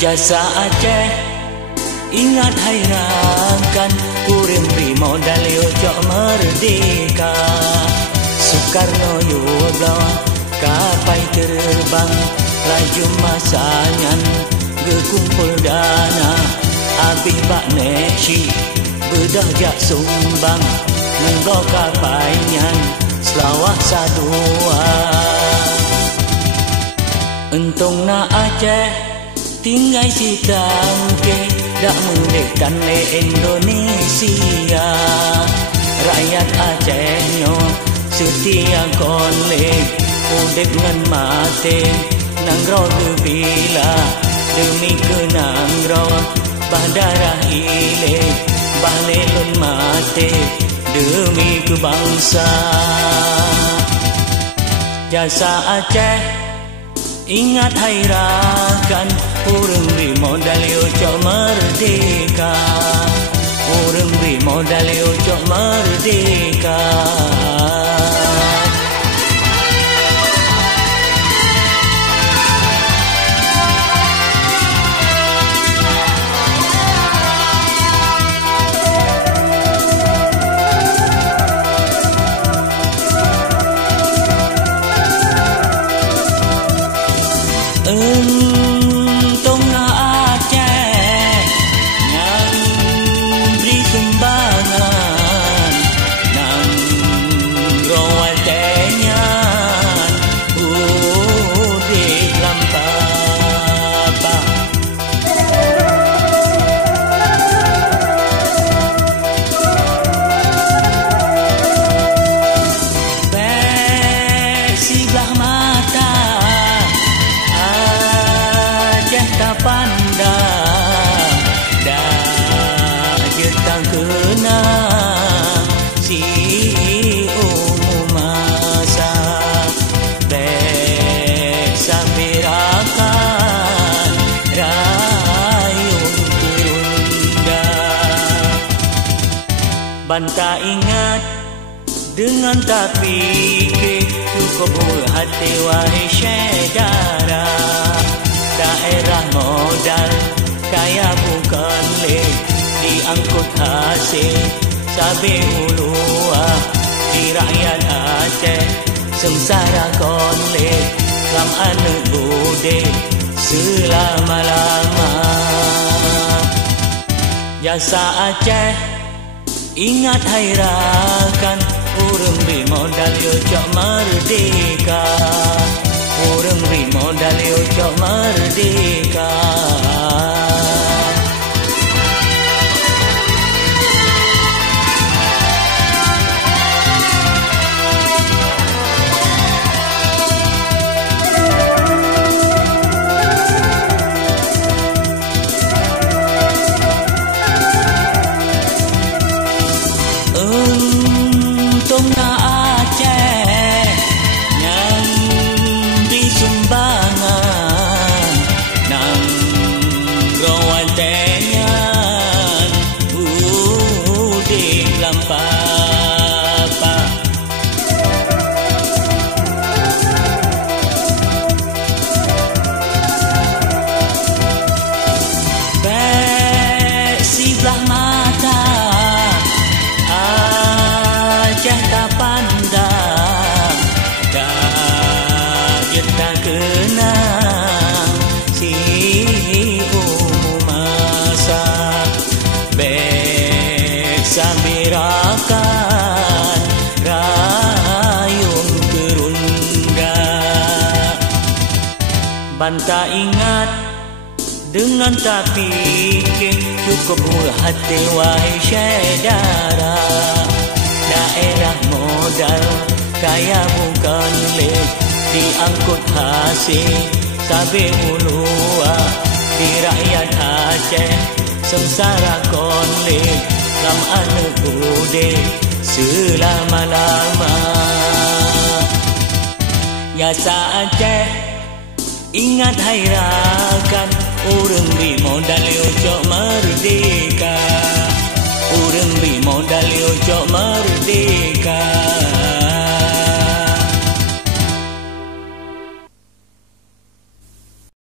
Jasa Aceh ingat hayrankan, urang beri modal ojo merdeka. Soekarno juga kapai terbang, laju masanya gekumpul dana. Abih bak neksi bedah jak sumbang, nenggo kapainya selawah sadua. Entong na Aceh tinggai si tangke, dak mendekan le Indonesia. Rakyat Acehnya setia konlek, udek ngan mate nanggro gebila. Demi kenanggro badarah ile, balelun mate demi kebangsa. Jasa Aceh ingat hayrankan, urang beri modal ojo merdeka. Urang beri modal ojo merdeka. Entong na Aceh yang beri sumbangan, nang rawat tenyan udik lampapa. Sebelah mata tak pandang, dah jetang kenang si umum masa. Bek sambirakan rayung kerunda. Banta ingat dengan tak fikir, cukup hati wahai saudara. Daerah modal kaya bukan lek, diangkut hasil sabe ulua. Di rakyat Aceh sengsara konlek, lam anak bude selama-lama. Jasa Aceh ingat hayrankan, urang beri modal ojo merdeka. Urang beri modal ojo merdeka. Entong na Aceh yang beri sumbangan, nang rawat tenyan udik lampapa. Bek sebelah mata Aceh tak pandang, dah jetang kenang si umum masa. Bek sambirakan rayung kerunda. Banta ingat dengan tak fikir, cukup hati wahai saudara. Daerah modal kaya bukan lek, diangkut hasil sabe ulua. Di rakyat Aceh sengsara konlek, lam anak bude selama-lama. Jasa Aceh ingat hayrankan, urang beri modal ojo